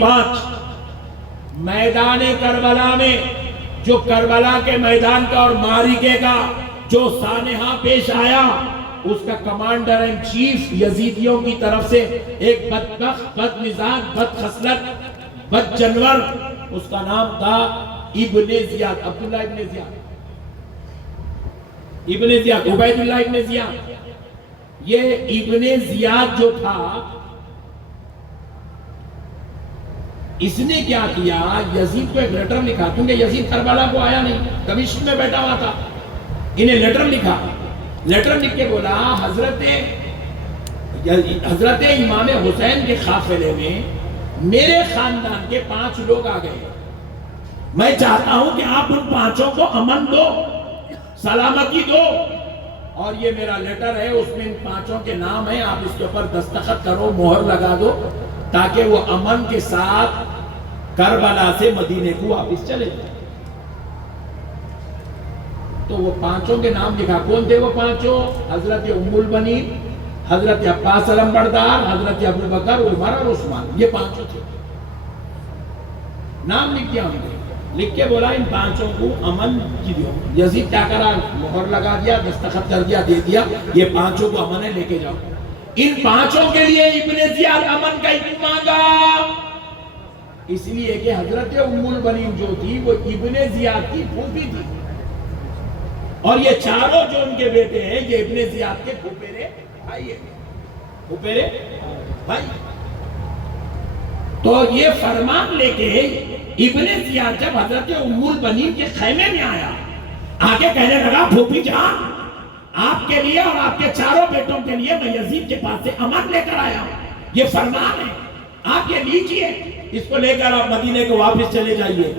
پانچ میدان کربلا میں جو کربلا کے میدان کا اور معرکے کا جو سانحہ پیش آیا، اس کا کمانڈر ان چیف یزیدیوں کی طرف سے ایک بدبخت، بد مزاج، بد خصلت، بد جنور، اس کا نام تھا ابن زیاد، عبداللہ ابن زیاد، ابن زیاد، عبید اللہ ابن زیاد۔ یہ ابن زیاد جو تھا، اس نے کیا کیا، یزید کو ایک لیٹر لکھا، کیونکہ یزید کربلا کو آیا نہیں، کمیشن میں بیٹھا ہوا تھا، انہیں لیٹر لکھا، لیٹر لکھ کے بولا حضرت امام حسین کے قافلے میں میرے خاندان کے 5 لوگ آ گئے، میں چاہتا ہوں کہ آپ ان 5 کو امن دو، سلامتی دو، اور یہ میرا لیٹر ہے، اس میں ان 5 کے نام ہیں، آپ اس کے اوپر دستخط کرو، مہر لگا دو، تاکہ وہ امن کے ساتھ کربلا سے مدینے کو واپس چلے جائیں۔ تو وہ 5 کے نام لکھا۔ کون تھے وہ 5؟ حضرت ام البنین، حضرت عباس علمبردار، حضرت ابوبکر، عمر اور عثمان، یہ 5 تھے۔ نام لکھ دیا ہم نے، لکھ کے بولا ان 5 کو امن کی دو۔ یزید کیا کرا، مہر لگا دیا، دستخط کر دیا، دے دیا، یہ 5 کو امن ہے، لے کے جاؤ۔ ان 5 کے لیے ابن زیاد امن کا حکم مانگا، اس لیے کہ حضرت ام البنین جو تھی وہ ابن زیاد کی پھوپھی تھی، اور یہ چاروں جو ان کے بیٹے ہیں یہ ابن زیاد کے پھوپھیرے بھائی ہیں، پھوپھیرے بھائی۔ تو یہ فرمان لے کے ابن زیاد جب حضرت ام البنین کے خیمے میں آیا، آگے کہنے لگا پھوپھی جان، آپ کے لیے اور آپ کے چاروں بیٹوں کے لیے میں یزید کے پاس سے امن لے کر آیا ہوں، یہ فرمان ہے، آپ یہ لیجئے، اس کو لے کر آپ مدینے کو واپس چلے جائیے۔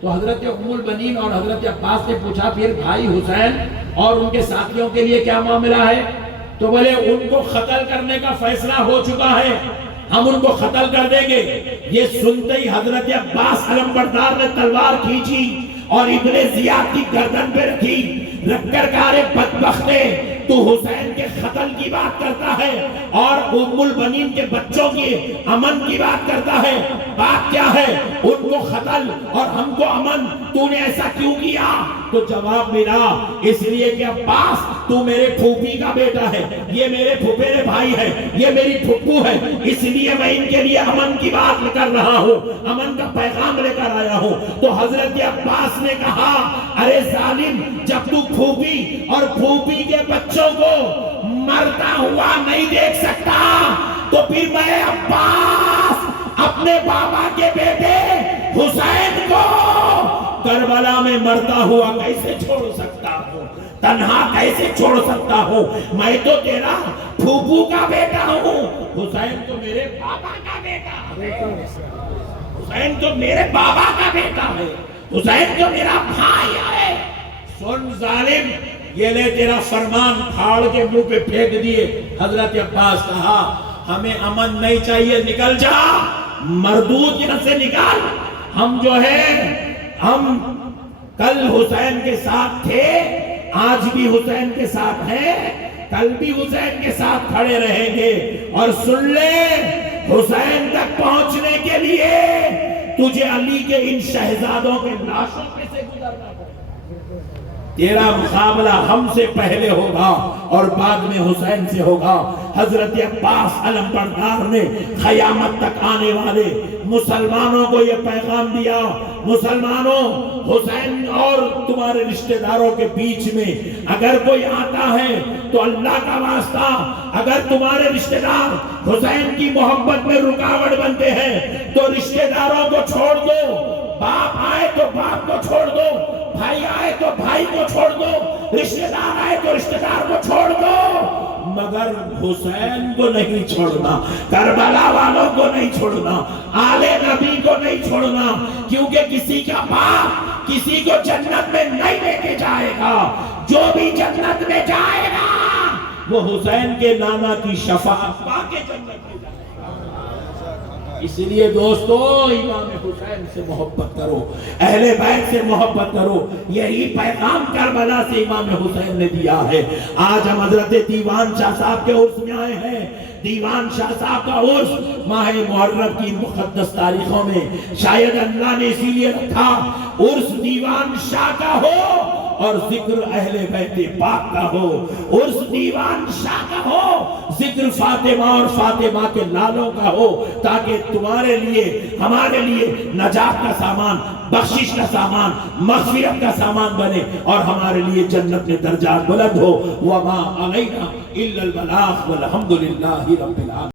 تو حضرت ام البنین اور حضرت عباس نے پوچھا پھر بھائی حسین اور ان کے ساتھیوں کے لیے کیا معاملہ ہے؟ تو بولے ان کو قتل کرنے کا فیصلہ ہو چکا ہے، ہم ان کو قتل کر دیں گے۔ یہ سنتے ہی حضرت عباس علمبردار نے تلوار کھینچی اور ابن زیاد کی گردن پہ رکھی، رکھ کر کہا رے بدبختے، تو حسین کے قتل کی بات کرتا ہے اور ام البنین کے بچوں کی امن کی بات کرتا ہے، بات کیا ہے؟ ان کو قتل اور ہم کو امن، تو نے ایسا کیوں کیا؟ تو جواب ملا، اس لیے کہ عباس تو میرے پھوپھی کا بیٹا ہے، یہ میرے پھوپھیرے بھائی ہے، یہ میری پھپھو ہے، اس لیے میں ان کے لیے امن کی بات کر رہا ہوں، امن کا پیغام لے کر آیا ہوں۔ تو حضرت عباس نے کہا ارے ظالم، جب تو پھوپھی اور پھوپھی کے بچوں کو مرتا ہوا نہیں دیکھ سکتا تو پھر میں عباس اپنے بابا کے بیٹے حسین کو کربلا میں مرتا ہوا کیسے چھوڑ سکتا ہوں، تنہا کیسے چھوڑ سکتا ہوں؟ میں تو تیرا پھوپھو کا بیٹا ہوں، حسین تو میرے بابا کا بیٹا ہے، حسین تو میرے بابا کا بیٹا ہے، حسین تو میرا بھائی ہے۔ سن ظالم، یہ لے تیرا فرمان، پھاڑ کے منہ پہ پھینک دیے۔ حضرت عباس کہا ہمیں امن نہیں چاہیے، نکل جا مردود، یہاں سے نکال، ہم جو ہے ہم کل حسین کے ساتھ تھے، آج بھی حسین کے ساتھ ہیں، کل بھی حسین کے ساتھ کھڑے رہیں گے، اور سن لے حسین تک پہنچنے کے لیے تجھے علی کے ان شہزادوں کے لاشوں پہ سے گزرنا پڑے، تیرا مقابلہ ہم سے پہلے ہوگا اور بعد میں حسین سے ہوگا۔ حضرت عباس علمبردار نے قیامت تک آنے والے مسلمانوں کو یہ پیغام دیا، مسلمانوں، حسین اور تمہارے رشتہ داروں کے بیچ میں اگر کوئی آتا ہے تو اللہ کا واسطہ، اگر تمہارے رشتہ دار حسین کی محبت میں رکاوٹ بنتے ہیں تو رشتہ داروں کو چھوڑ دو، باپ آئے تو باپ کو چھوڑ دو، بھائی آئے تو بھائی کو چھوڑ دو، رشتہ دار آئے تو رشتہ دار کو چھوڑ دو، مگر حسین کو نہیں چھوڑنا، کربلا والوں کو نہیں چھوڑنا، آل نبی کو نہیں چھوڑنا، کیونکہ کسی کا باپ کسی کو جنت میں نہیں لے کے جائے گا، جو بھی جنت میں جائے گا وہ حسین کے نانا کی شفاعت پا کے جنت میں جائے گا۔ اس لیے دوستو، امام حسین سے محبت کرو، اہل بیت سے محبت کرو، یہی پیغام کربلا سے امام حسین نے دیا ہے۔ آج ہم حضرت دیوان شاہ صاحب کے عرس میں آئے ہیں، دیوان شاہ صاحب کا عرس ماہ محرم کی مقدس تاریخوں میں شاید اللہ نے اسی لیے رکھا عرس دیوان شاہ کا ہو اور ذکر اہل بیت پاک کا ہو، عرس دیوان شاہ کا ہو، ذکر فاطمہ اور فاطمہ کے لالوں کا ہو، تاکہ تمہارے لیے ہمارے لیے نجات کا سامان، بخشش کا سامان، مغفرت کا سامان بنے اور ہمارے لیے جنت میں درجات بلند ہو۔ وما علینا الا البلاغ والحمد للہ رب العالمین۔